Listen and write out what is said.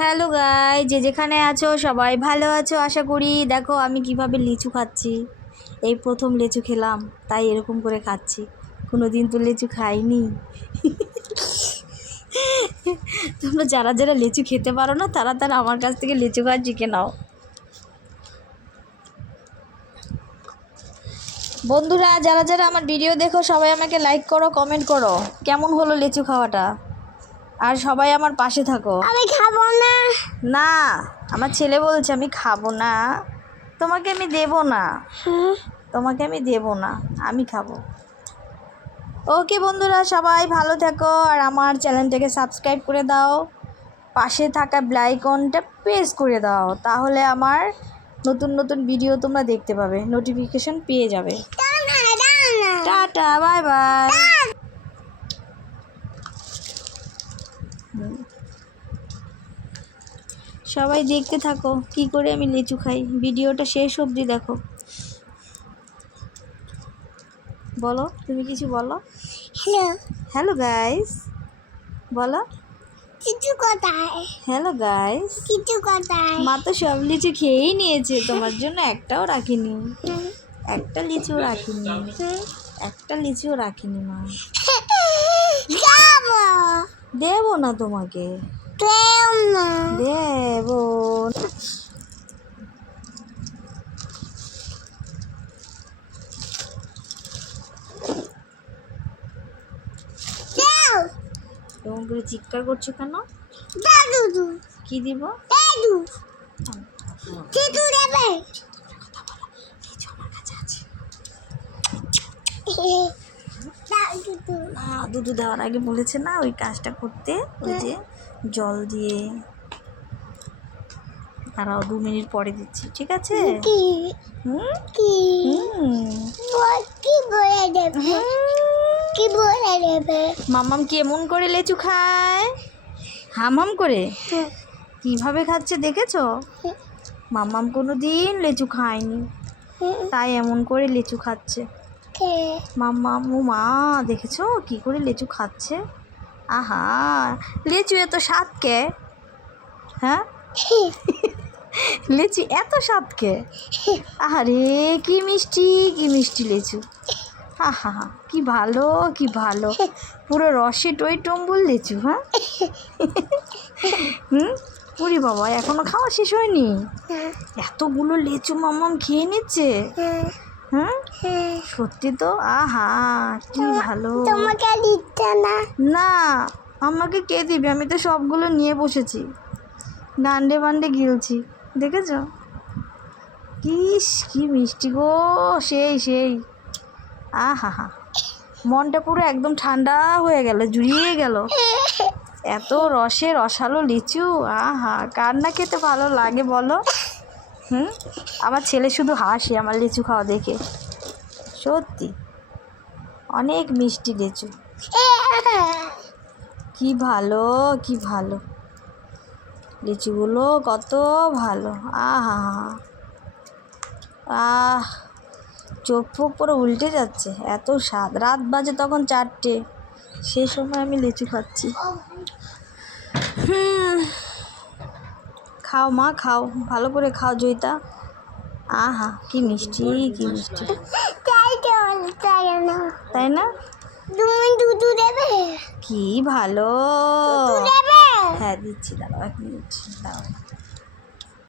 Hello guy, যে যেখানে আছো সবাই ভালো আছো আশা করি। দেখো আমি কিভাবে লিচু খাচ্ছি, এই প্রথম লিচু খেলাম তাই এরকম করে খাচ্ছি। কোনো দিন তো লিচু খাইনি। তোমরা যারা যারা লিচু খেতে পারো না তারা তারা আমার কাছ থেকে লিচু খাওয়া শিখে নাও। বন্ধুরা যারা যারা আমার ভিডিও দেখো সবাই আমাকে লাইক করো, কমেন্ট করো কেমন হলো লিচু খাওয়াটা, আর সবাই আমার পাশে থাকো। আমি খাবো না। না, আমার ছেলে বলছে আমি খাবো না, তোমাকে আমি দেবো না, তোমাকে আমি দেবো না, আমি খাবো। ওকে বন্ধুরা সবাই ভালো থেকো, আর আমার চ্যানেলটাকে সাবস্ক্রাইব করে দাও, পাশে থাকা বেল আইকনটা প্রেস করে দাও, তাহলে আমার নতুন নতুন ভিডিও তোমরা দেখতে পাবে, নোটিফিকেশন পেয়ে যাবে। Tata, bye bye. সবাই দেখতে থাকো কি করে আমি লিচু খাই, ভিডিওটা শেষ অবধি দেখো। বলো, তুমি কিছু বলো। হ্যালো, হ্যালো গাইস বলো। কিছু কোথায়? হ্যালো গাইস, কিছু কোথায়? মা তো সব লিচু খেয়েই নিয়েছে, তোমার জন্য একটাও রাখিনি, একটা লিচু রাখিনি, একটা লিচুও রাখিনি মা। খাবো। দেবো না তোমাকে, দেও না। দেবো না। দেও। এমন করে চিৎকার করছো কেন? দাদু। কি দিব? দাদু। চিতু দেবে। লিচু আমার কাছে আছে। দাদু। না, দুধ দেওয়ার আগে বলেছে না ওই কাজটা করতে, ওই যে জল দিয়ে। দাঁড়াও 2 মিনিট পরে দিচ্ছি, ঠিক আছে? কি? হুম কি? হুম কি বলে দেবে? কি বলে দেবে? মাম্মাম কেমন করে লিচু খায়, হাম করে কিভাবে খাচ্ছে দেখেছো? মাম্মাম কোনো দিন লিচু খায়নি, তাই এমন করে লিচু খাচ্ছে। মাম্মাম, ও মা দেখেছো কি করে লিচু খাচ্ছে? আহা, লিচু এত স্বাদ কে? হ্যাঁ, লিচু এত স্বাদ কে? আরে কি মিষ্টি, কি মিষ্টি লিচু। আহা, কি ভালো, কি ভালো, পুরো রসে টই টম্বুল লিচু। হ্যাঁ পুরি বাবা, এখনো খাওয়া শেষ হয়নি, এতগুলো লিচু মাম্মাম খেয়ে নিচ্ছে। হ্যাঁ সত্যি তো, আহা কি ভালো। তোমাকে দিচ্ছে না? না, আমাকে কে দিবে, আমি তো সবগুলো নিয়ে বসেছি, গান্ডে বান্ডে গিলছি, দেখেছ? কি মিষ্টি গো, সেই সেই। আহা হা, মনটা পুরো একদম ঠান্ডা হয়ে গেল, জুড়িয়ে গেল, এত রসে রসালো লিচু। আহা, কার না খেতে ভালো লাগে বলো? আমার ছেলে শুধু হাসে আমার লিচু খাওয়া দেখে, সত্যি অনেক মিষ্টি লিচু, কি ভালো, কি ভালো লিচুগুলো, কত ভালো। আহা, আহ চোখ ফোক পুরো উল্টে যাচ্ছে, এত স্বাদ। রাত বাজে তখন 4টে, সেই সময় আমি লিচু খাচ্ছি। খাও মা খাও, ভালো করে খাও জয়িতা। আহা কি মিষ্টি, কি মিষ্টি, তাই না? তুমি দুধ দেবে? কি ভালো। দেবে? হ্যাঁ দিচ্ছি, দাঁড়াও 1 মিনিট দাঁড়াও।